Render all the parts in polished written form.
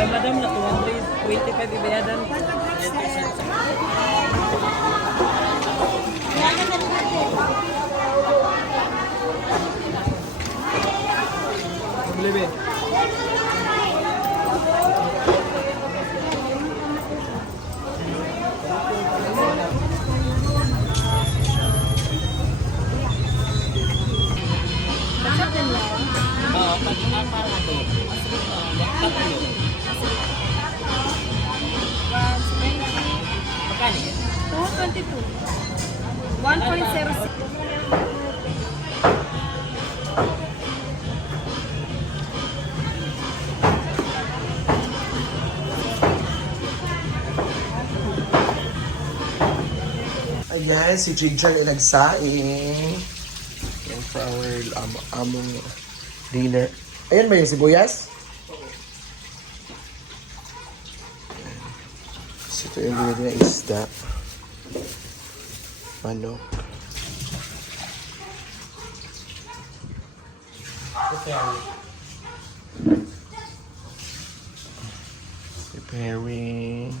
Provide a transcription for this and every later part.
Wala madam na 225 ibayadan. Probleme. Para ito. Tatlo. 222. 1.06. Ayan, si Ginger ay nagsaing. Yan for our among dinner. Ayan ba yung sibuyas? So ito yung binili na isda. Manok. Preparing.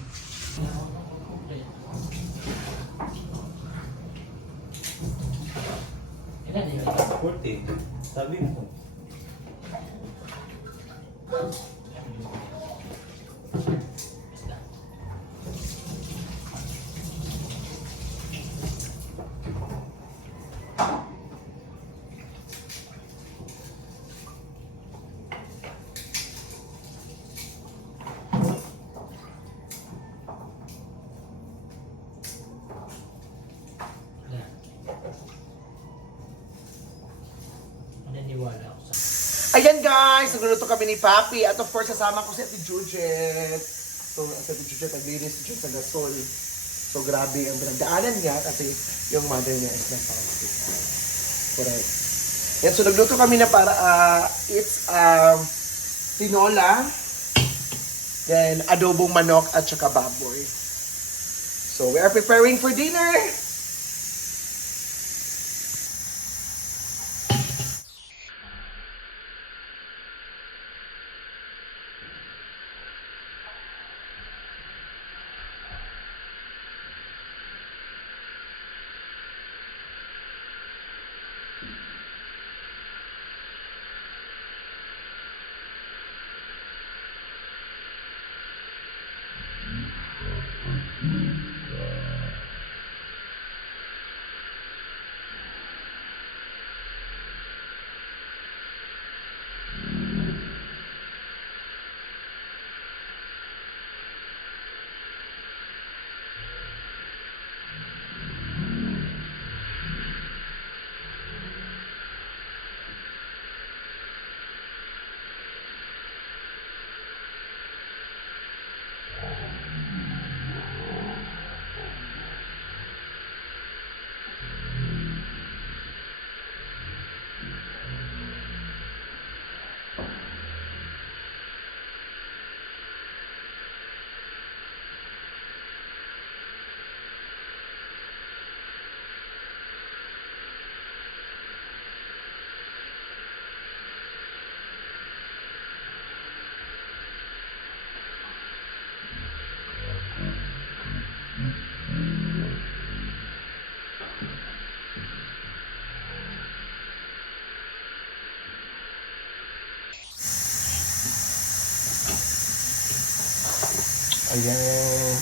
Kurti, sabi mo. Naniniwala ako sa... Ayan guys, nagluluto kami ni Papi. At of course, kasama ko si Ate Jujet. So, si Ate Jujet, naglinis siya sa gasol. So, grabe ang pinagdaanan niya kasi yung mother niya is nagpakasip. Correct. Yan, so nagluto kami na para, it's tinola, then adobong manok at saka baboy. So, we are preparing for dinner. Ayan.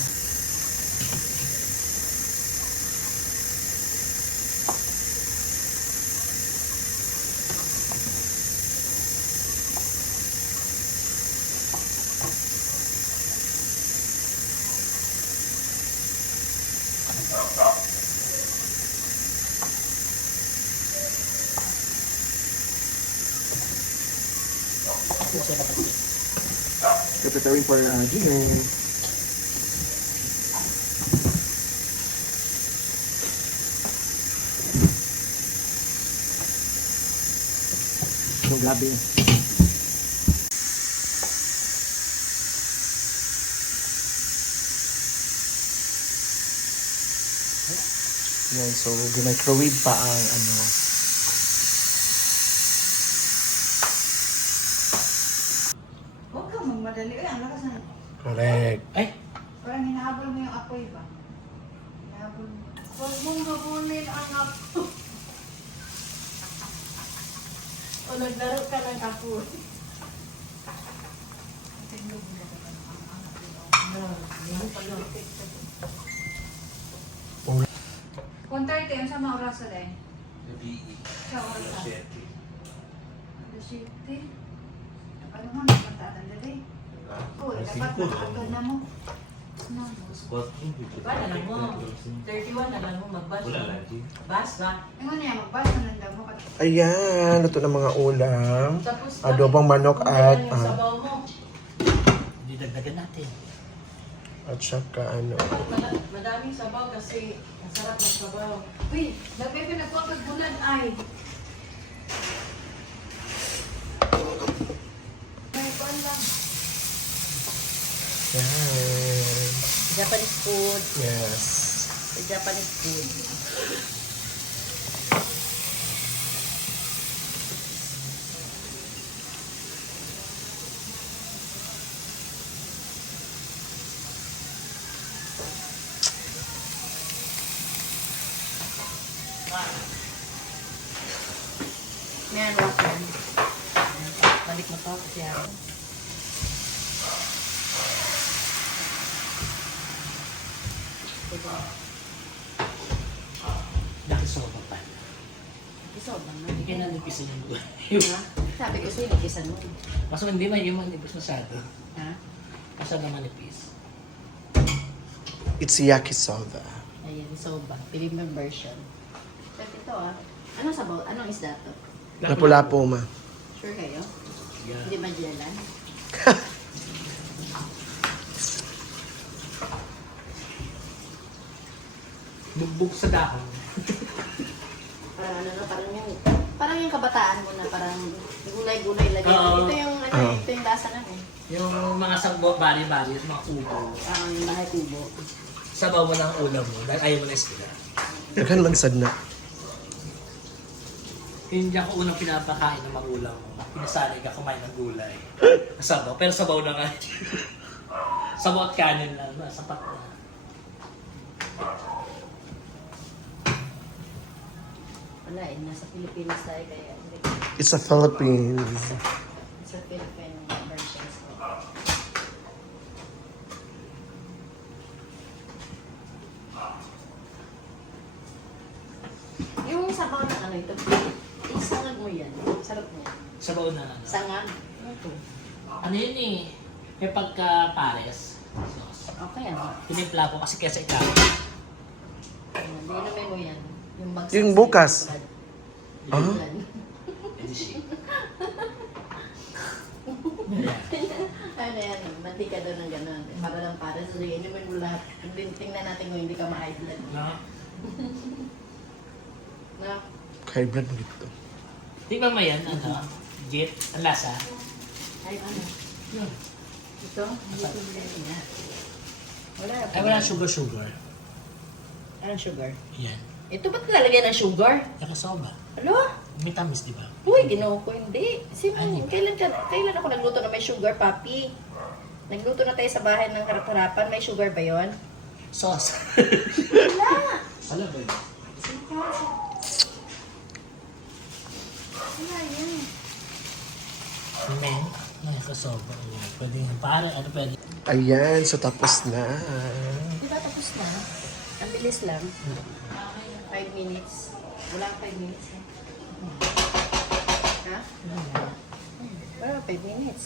Preparing for dinner. So, grabe. Yan, so, microwave pa ang ano. Welcome magmadali. Ay, ang lakas na. Correct. Ay, Parang hinahabol mo yung apoy ba? Hinahabol mo. Huwag mong gabunin ang apoy. O naglaro ka ng apoy. Kung 30, yung sa mga oras na rin. Sa oras na. The city. Ano mo, napatatan na rin. Uy, dapat nakatun na mo. Paano na mo? 31 na lang mo magbas. Wala lagi. Bas ba? Yung ano yan, magbasa ng damo ka. Ayan, luto ng mga ulam. Tapos Adobong manok kung at ganyan yung sabaw mo. hindi dagdagan natin. at saka ano. Madaming sabaw kasi ang sarap ng sabaw. Uy, nagpipinagpapagbulan ay. May kuwan lang. Yan. Japanese food. Yes. Japanese food. Meron water. Balik mo to kasi ako. Nakisoba pa. Isoban na. Hindi kaya nanipisan yung buwan. Ha? Sabi ko sa'yo, nagisan mo. Kaso hindi man yung manipis masyado. Ha? Masyado manipis. It's yakisoba. Ayan, soba. Premium version. Pero ito ah. Anong sabaw? Anong isda to? Lapu-lapu ma. Sure kayo? Yeah. Hindi ba jelan? Bugbog sa dahon. Parang ano no? Parang yung kabataan mo na parang gulay-gulay lagi. Oo. Ito yung ano, Oo. ito yung lasa na eh. Yung mga sagbo, bari-bari, at mga ubo. Parang yung bahay kubo. Sabaw mo ng ulam mo dahil ayaw mo na sila. Daghan man sad na. Hindi ako unang pinapakain ng magulang mo. Pinasanay ka kumain ng gulay. Sabaw, pero sabaw na nga. Sabaw at kanin lang, sapat na. Wala eh, nasa Pilipinas tayo kaya. It's a Philippines. Sa Philippine versions ko. Yung sabaw ng ano ito, isangag mo yan. Sarap mo. Sabaw na ano. Sangag. Ano to? Ano yun eh? May pagka-pares. Sauce. Okay ano? Tinimpla ko kasi kesa ikaw. Hindi naman mo yan. Yung bagsak Yung sa bukas. tulad. Ah? Tulad. Hindi siya. Ano yan, mantika doon ng gano'n. Para lang para sa sige, inumin mo lahat. Tingnan natin kung hindi ka ma-high blood. No? Na, Kay Brad mo dito. Di ba may yan? Ano? Jit? Ang lasa? ay ano? Yun. Ito? Hindi ko bilhin niya. Wala. Ay, wala sugar-sugar. Anong sugar? Yan. Ito ba't nilalagyan ng sugar? Nakasoba. Ano? May tamis, di ba? Uy, ginawa ko hindi. Ano? Kailan ako nagluto na may sugar, papi? Nagluto na tayo sa bahay ng harap-harapan. May sugar ba yon? Sauce. Wala! Wala ba yun? Wala yan. Men? Nakasoba. Pwede yung parang ano pwede. Ayan, so tapos na. Di ba tapos na? Ang bilis lang. 5 minutes. Wala 5 minutes. Ha? Wala 5 minutes.